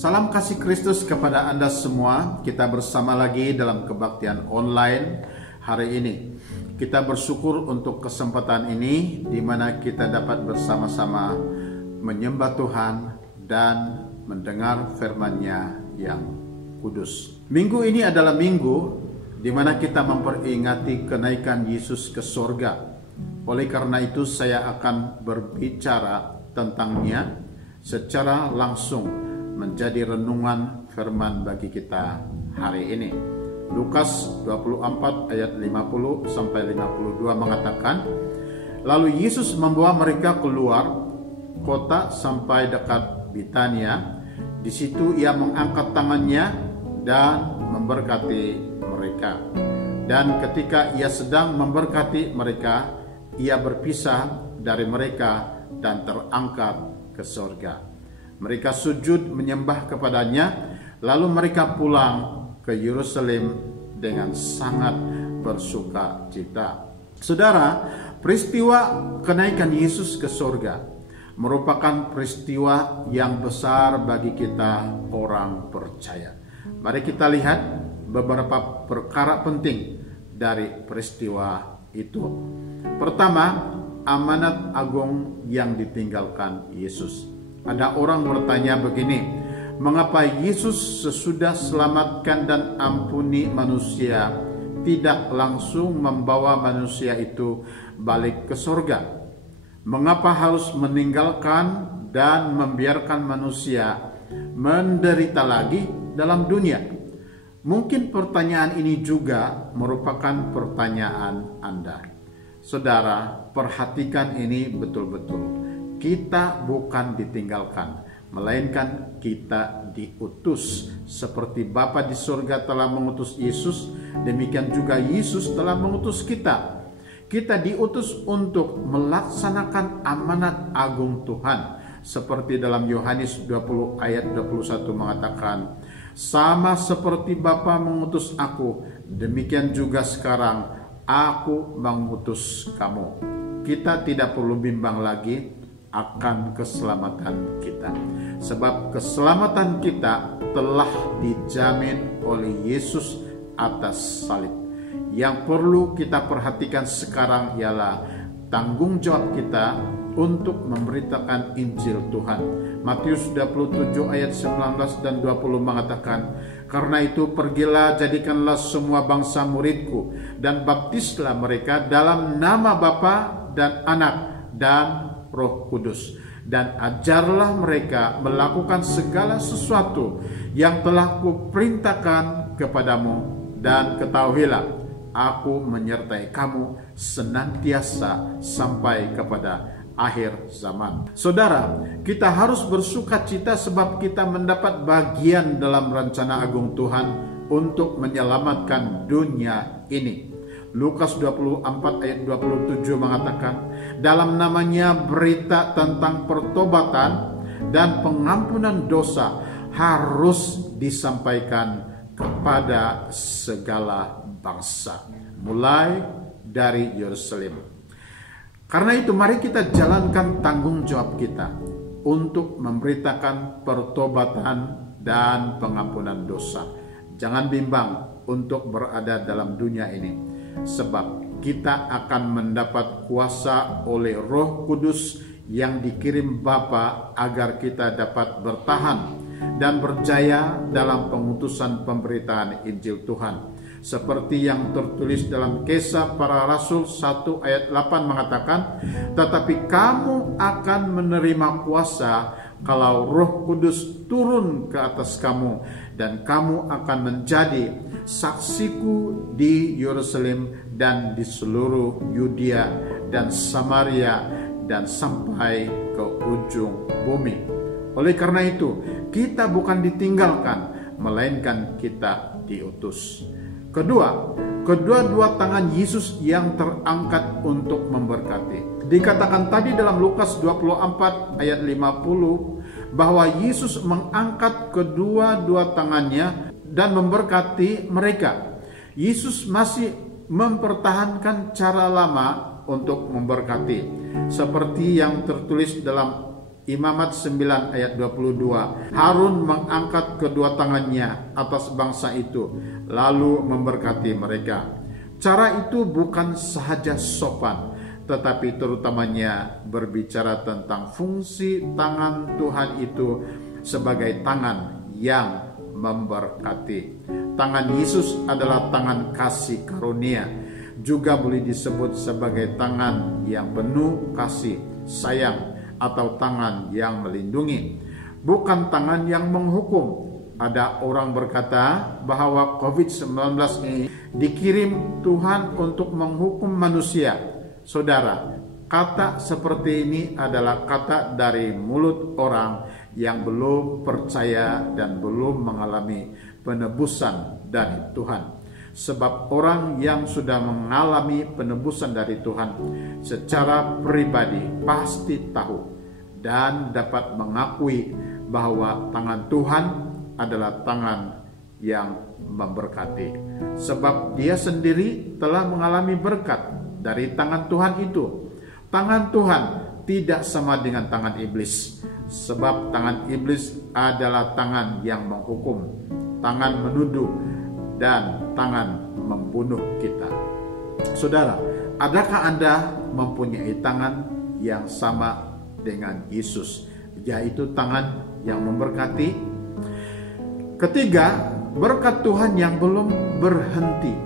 Salam kasih Kristus kepada Anda semua. Kita bersama lagi dalam kebaktian online hari ini. Kita bersyukur untuk kesempatan ini di mana kita dapat bersama-sama menyembah Tuhan dan mendengar firman-Nya yang kudus. Minggu ini adalah minggu di mana kita memperingati kenaikan Yesus ke sorga. Oleh karena itu saya akan berbicara tentangnya secara langsung menjadi renungan firman bagi kita hari ini. Lukas 24 ayat 50 sampai 52 mengatakan, lalu Yesus membawa mereka keluar kota sampai dekat Bitania. Di situ ia mengangkat tangannya dan memberkati mereka. Dan ketika ia sedang memberkati mereka, ia berpisah dari mereka dan terangkat ke surga. Mereka sujud menyembah kepadanya, lalu mereka pulang ke Yerusalem dengan sangat bersuka cita. Saudara, peristiwa kenaikan Yesus ke surga merupakan peristiwa yang besar bagi kita orang percaya. Mari kita lihat beberapa perkara penting dari peristiwa itu. Pertama, amanat agung yang ditinggalkan Yesus. Ada orang bertanya begini, mengapa Yesus sesudah selamatkan dan ampuni manusia tidak langsung membawa manusia itu balik ke surga? Mengapa harus meninggalkan dan membiarkan manusia menderita lagi dalam dunia? Mungkin pertanyaan ini juga merupakan pertanyaan Anda. Saudara, perhatikan ini betul-betul. Kita bukan ditinggalkan, melainkan kita diutus. Seperti Bapa di surga telah mengutus Yesus, demikian juga Yesus telah mengutus kita. Kita diutus untuk melaksanakan amanat agung Tuhan. Seperti dalam Yohanes 20 ayat 21 mengatakan, sama seperti Bapa mengutus aku, demikian juga sekarang aku mengutus kamu. Kita tidak perlu bimbang lagi akan keselamatan kita, sebab keselamatan kita telah dijamin oleh Yesus atas salib. Yang perlu kita perhatikan sekarang ialah tanggung jawab kita untuk memberitakan Injil Tuhan. Matius 27 ayat 19 dan 20 mengatakan, karena itu pergilah, jadikanlah semua bangsa muridku dan baptislah mereka dalam nama Bapa dan Anak dan Roh Kudus, dan ajarlah mereka melakukan segala sesuatu yang telah kuperintahkan kepadamu, dan ketahuilah aku menyertai kamu senantiasa sampai kepada akhir zaman. Saudara, kita harus bersuka cita sebab kita mendapat bagian dalam rencana agung Tuhan untuk menyelamatkan dunia ini. Lukas 24 ayat 27 mengatakan, dalam namanya berita tentang pertobatan dan pengampunan dosa harus disampaikan kepada segala bangsa, mulai dari Yerusalem. Karena itu mari kita jalankan tanggung jawab kita untuk memberitakan pertobatan dan pengampunan dosa. Jangan bimbang untuk berada dalam dunia ini, sebab kita akan mendapat kuasa oleh Roh Kudus yang dikirim Bapa agar kita dapat bertahan dan berjaya dalam pengutusan pemberitaan Injil Tuhan. Seperti yang tertulis dalam Kisah Para Rasul 1 ayat 8 mengatakan, tetapi kamu akan menerima kuasa kalau Roh Kudus turun ke atas kamu, dan kamu akan menjadi saksiku di Yerusalem dan di seluruh Yudea dan Samaria dan sampai ke ujung bumi. Oleh karena itu, kita bukan ditinggalkan, melainkan kita diutus. Kedua tangan Yesus yang terangkat untuk memberkati. Dikatakan tadi dalam Lukas 24 ayat 50 bahwa Yesus mengangkat kedua tangannya dan memberkati mereka. Yesus masih mempertahankan cara lama untuk memberkati, seperti yang tertulis dalam Imamat 9 ayat 22. Harun mengangkat kedua tangannya atas bangsa itu, lalu memberkati mereka. Cara itu bukan sahaja sopan, tetapi terutamanya berbicara tentang fungsi tangan Tuhan itu sebagai tangan yang memberkati. Tangan Yesus adalah tangan kasih karunia, juga boleh disebut sebagai tangan yang penuh kasih sayang atau tangan yang melindungi, bukan tangan yang menghukum. Ada orang berkata bahwa COVID-19 ini dikirim Tuhan untuk menghukum manusia. Saudara, kata seperti ini adalah kata dari mulut orang yang belum percaya dan belum mengalami penebusan dari Tuhan. Sebab orang yang sudah mengalami penebusan dari Tuhan secara pribadi pasti tahu dan dapat mengakui bahwa tangan Tuhan adalah tangan yang memberkati. Sebab dia sendiri telah mengalami berkat dari tangan Tuhan itu. Tangan Tuhan tidak sama dengan tangan iblis. Sebab tangan iblis adalah tangan yang menghukum, tangan menuduh, dan tangan membunuh kita. Saudara, adakah Anda mempunyai tangan yang sama dengan Yesus, yaitu tangan yang memberkati? Ketiga, berkat Tuhan yang belum berhenti.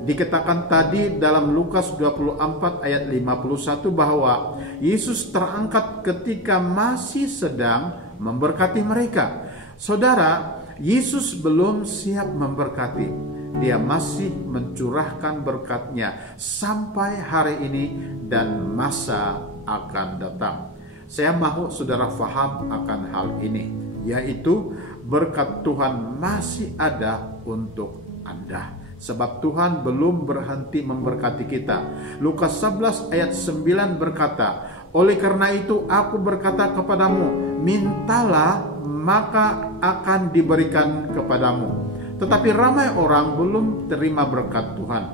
Dikatakan tadi dalam Lukas 24 ayat 51 bahwa Yesus terangkat ketika masih sedang memberkati mereka. Saudara, Yesus belum siap memberkati. Dia masih mencurahkan berkat-Nya sampai hari ini dan masa akan datang. Saya mau saudara faham akan hal ini, yaitu berkat Tuhan masih ada untuk Anda. Sebab Tuhan belum berhenti memberkati kita. Lukas 11 ayat 9 berkata, oleh karena itu aku berkata kepadamu, mintalah maka akan diberikan kepadamu. Tetapi ramai orang belum terima berkat Tuhan,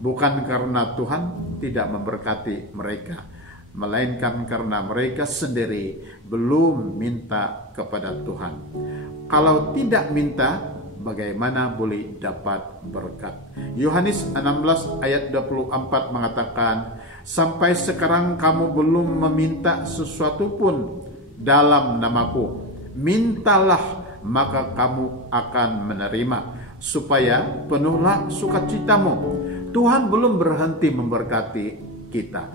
bukan karena Tuhan tidak memberkati mereka, melainkan karena mereka sendiri belum minta kepada Tuhan. Kalau tidak minta, bagaimana boleh dapat berkat? Yohanes 16 ayat 24 mengatakan, sampai sekarang kamu belum meminta sesuatu pun dalam namaku. Mintalah maka kamu akan menerima, supaya penuhlah sukacitamu. Tuhan belum berhenti memberkati kita.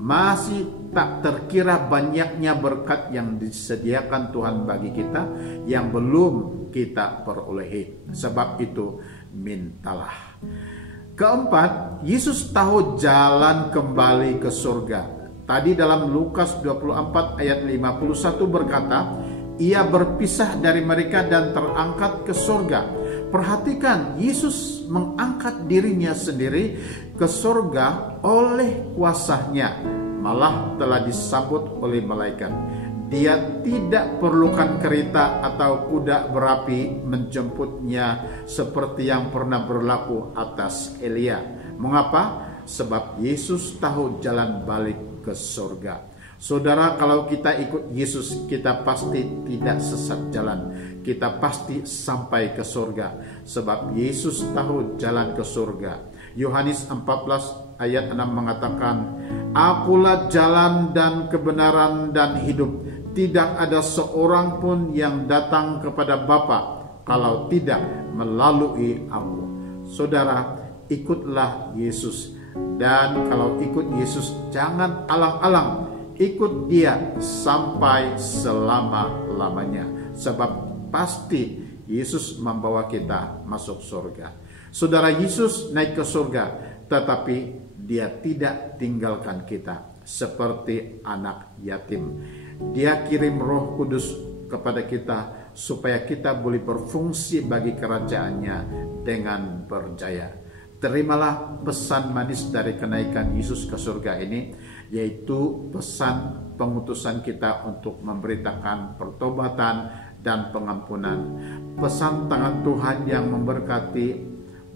Masih tak terkira banyaknya berkat yang disediakan Tuhan bagi kita yang belum kita perolehi. Sebab itu mintalah. Keempat, Yesus tahu jalan kembali ke surga. Tadi dalam Lukas 24 ayat 51 berkata, ia berpisah dari mereka dan terangkat ke surga. Perhatikan, Yesus mengangkat dirinya sendiri ke surga oleh kuasanya, malah telah disambut oleh malaikat. Dia tidak perlukan kereta atau kuda berapi menjemputnya seperti yang pernah berlaku atas Elia. Mengapa? Sebab Yesus tahu jalan balik ke surga. Saudara, kalau kita ikut Yesus, kita pasti tidak sesat jalan. Kita pasti sampai ke surga. Sebab Yesus tahu jalan ke surga. Yohanes 14 ayat 6 mengatakan, akulah jalan dan kebenaran dan hidup. Tidak ada seorang pun yang datang kepada Bapa kalau tidak melalui aku. Saudara, ikutlah Yesus. Dan kalau ikut Yesus, jangan alang-alang. Ikut Dia sampai selama-lamanya. Sebab pasti Yesus membawa kita masuk surga. Saudara, Yesus naik ke surga, tetapi Dia tidak tinggalkan kita seperti anak yatim. Dia kirim Roh Kudus kepada kita supaya kita boleh berfungsi bagi kerajaan-Nya dengan berjaya. Terimalah pesan manis dari kenaikan Yesus ke surga ini, yaitu pesan pengutusan kita untuk memberitakan pertobatan dan pengampunan. Pesan tangan Tuhan yang memberkati,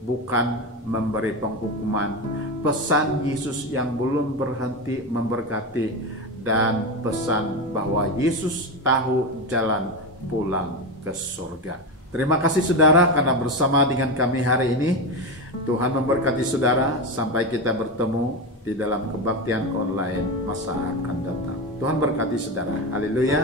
bukan memberi penghukuman. Pesan Yesus yang belum berhenti memberkati dan pesan bahwa Yesus tahu jalan pulang ke surga. Terima kasih saudara karena bersama dengan kami hari ini. Tuhan memberkati saudara sampai kita bertemu di dalam kebaktian online masa akan datang. Tuhan berkati saudara. Haleluya.